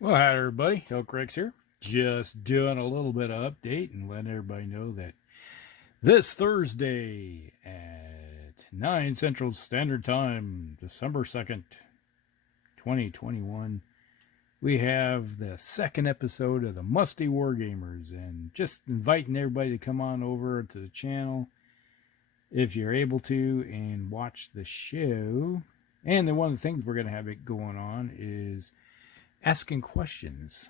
Well, hi everybody. Elk Rex here. Just doing a little bit of update and letting everybody know that this Thursday at 9 Central Standard Time, December 2nd, 2021, we have the second episode of the Musty Wargamers, and just inviting everybody to come on over to the channel if you're able to and watch the show. And then one of the things we're going to have it going on is asking questions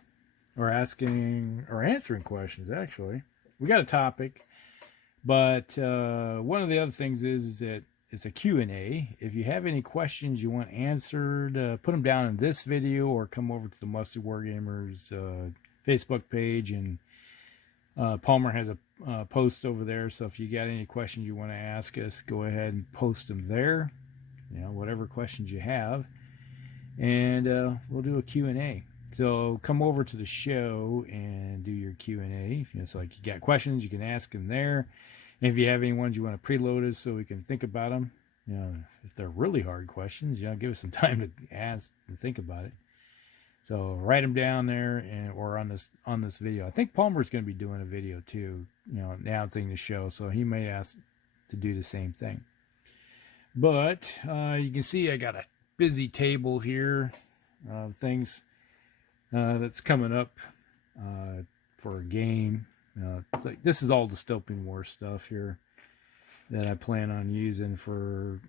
or answering questions. Actually, we got a topic, but one of the other things is that it's a Q&A. If you have any questions you want answered, put them down in this video or come over to the Musty Wargamers Facebook page, and Palmer has a post over there, so if you got any questions you want to ask us, go ahead and post them there, whatever questions you have, and we'll do a Q&A. So come over to the show and do your Q&A. So like you got questions, you can ask them there. And if you have any ones you want to preload us so we can think about them, if they're really hard questions, give us some time to ask and think about it. So write them down there or on this video. I think Palmer's going to be doing a video too, announcing the show. So he may ask to do the same thing. But you can see I got a busy table here of things that's coming up for a game. It's like this is all Dystopian War stuff here that I plan on using for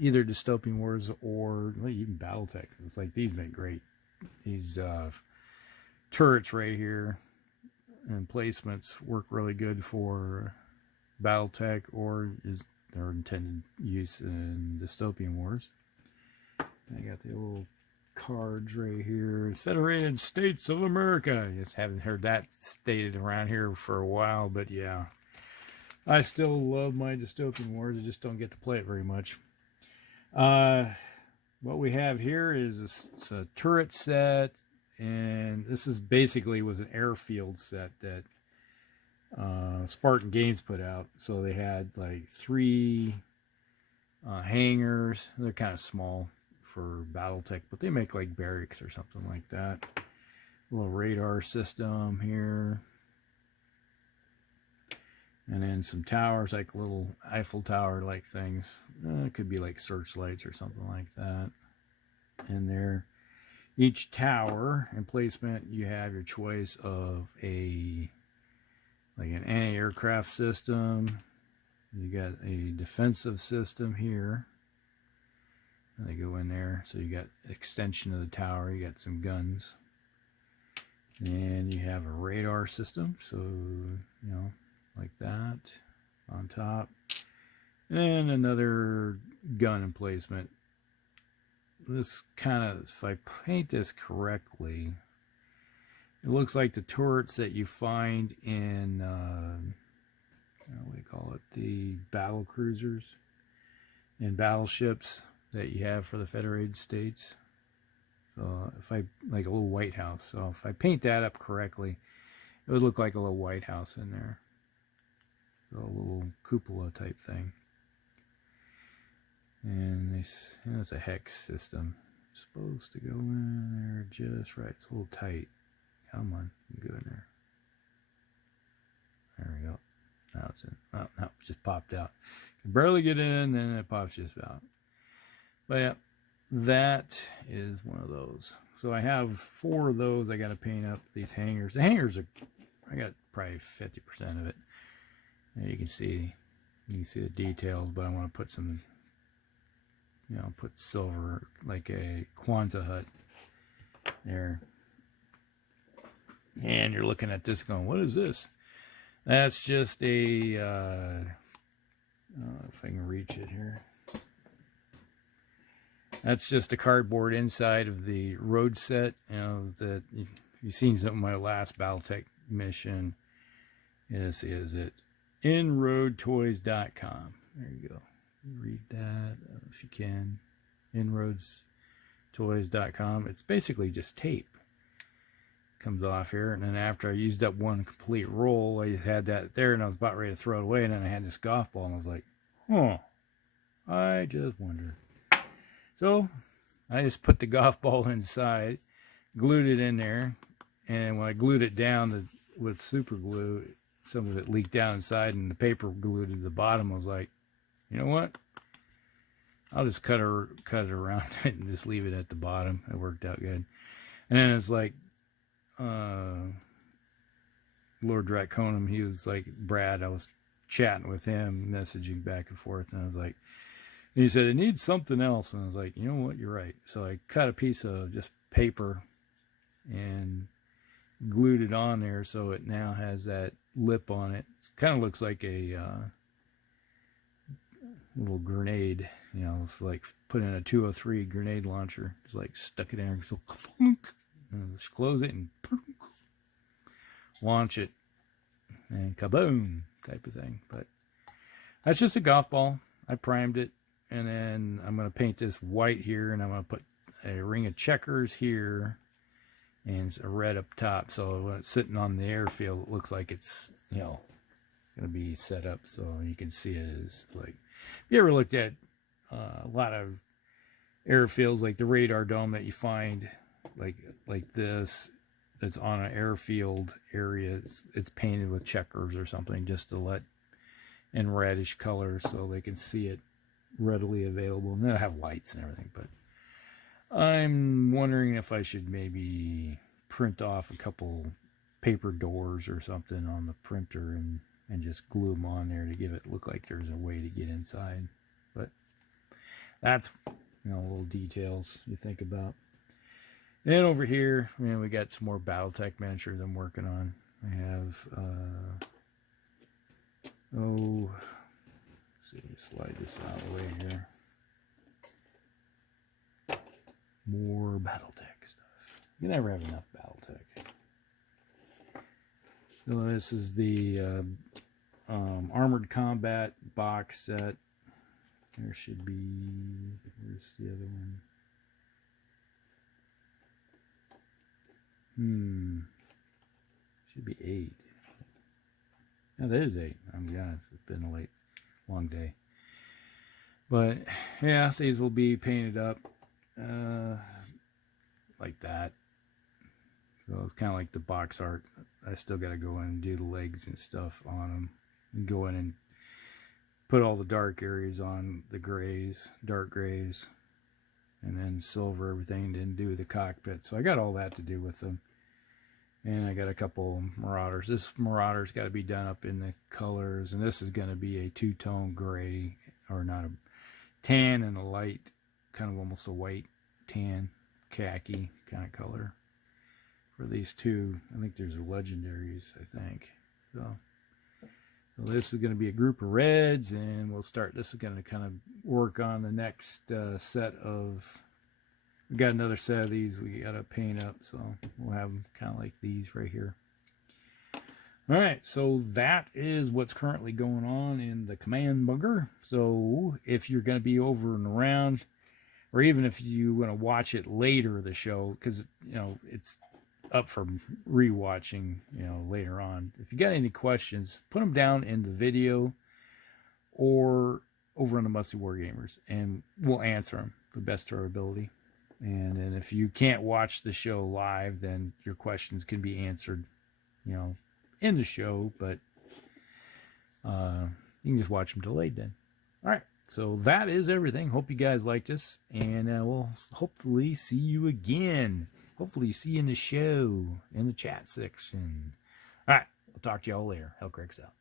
either Dystopian Wars or even Battletech. It's like these make great. These turrets right here and placements work really good for Battletech or is their intended use in Dystopian Wars. I got the little cards right here. It's Federated States of America. I just haven't heard that stated around here for a while, but yeah. I still love my Dystopian Wars. I just don't get to play it very much. What we have here is a turret set, and this is basically was an airfield set that Spartan Games put out. So they had like 3 hangars. They're kind of small for Battletech, but they make like barracks or something like that. A little radar system here, and then some towers, like little Eiffel Tower like things. It could be like searchlights or something like that. And there, each tower and placement, you have your choice of an anti-aircraft system. You got a defensive system here. They go in there, so you got extension of the tower, you got some guns, and you have a radar system, so like that on top, and another gun emplacement. This kind of, if I paint this correctly, it looks like the turrets that you find in what do you call it, the battle cruisers and battleships that you have for the Federated States. So if I, like a little White House, so if I paint that up correctly, it would look like a little White House in there. So a little cupola type thing. And it's a hex system. It's supposed to go in there just right. It's a little tight. Come on, go in there. There we go. Now it's in. Oh, no, it just popped out. Can barely get in, then it pops just out. But yeah, that is one of those. So I have 4 of those. I got to paint up these hangars. The hangars are, I got probably 50% of it. And you can see the details, but I want to put some, put silver, like a Kwanzaa hut there. And you're looking at this going, what is this? That's just a, if I can reach it here. That's just a cardboard inside of the road set. That you've seen some of my last Battletech mission. This is it. inroadtoys.com. There you go. Read that if you can. inroadstoys.com. It's basically just tape. Comes off here, and then after I used up one complete roll, I had that there, and I was about ready to throw it away, and then I had this golf ball, and I was like, I just wonder. So I just put the golf ball inside, glued it in there, and when I glued it down with super glue, some of it leaked down inside, and the paper glued to the bottom. I was like, you know what? I'll just cut it around it and just leave it at the bottom. It worked out good. And then it's like, Lord Draconum, he was like, Brad, I was chatting with him, messaging back and forth, and I was like, and he said, it needs something else. And I was like, you know what, you're right. So I cut a piece of just paper and glued it on there, so it now has that lip on it. It kind of looks like a little grenade, you know, if like put in a 203 grenade launcher. Just like stuck it in there, so and just close it and launch it, and kaboom type of thing. But that's just a golf ball. I primed it, and then I'm going to paint this white here, and I'm going to put a ring of checkers here and a red up top, so when it's sitting on the airfield, it looks like it's, you know, going to be set up so you can see it as like, if you ever looked at a lot of airfields, like the radar dome that you find like this, that's on an airfield area, it's painted with checkers or something, just to let in reddish color so they can see it readily available, and they'll have lights and everything. But I'm wondering if I should maybe print off a couple paper doors or something on the printer and just glue them on there to give it look like there's a way to get inside. But that's, you know, little details you think about. And over here, man, we got some more Battletech miniatures I'm working on. I have, let's see, slide this out of the way here. More Battletech stuff. You never have enough Battletech. So this is the Armored Combat box set. There should be, where's the other one? Should be 8. No, that is 8. I'm be honest, it's been a long day. But yeah, these will be painted up like that. So it's kind of like the box art. I still got to go in and do the legs and stuff on them, and go in and put all the dark areas on the grays, dark grays, and then silver everything, and then do the cockpit. So I got all that to do with them. And I got a couple Marauders. This Marauder's got to be done up in the colors, and this is going to be a two-tone gray, or not, a tan and a light, kind of almost a white tan, khaki kind of color for these two. I think there's legendaries, I think. So this is going to be a group of reds, and we'll start. This is going to kind of work on the next set of. We got another set of these we got to paint up, so we'll have them kind of like these right here. All right, so that is what's currently going on in the command bunker. So if you're going to be over and around, or even if you want to watch it later, the show, because, you know, it's up for rewatching, you know, later on. If you got any questions, put them down in the video or over on the Musty Wargamers, and we'll answer them the best of our ability. And then if you can't watch the show live, then your questions can be answered, you know, in the show, but you can just watch them delayed then. All right, so that is everything. Hope you guys liked this, and we'll hopefully see you again. Hopefully see you in the show, in the chat section. All right, I'll talk to y'all later. Hellcracks out.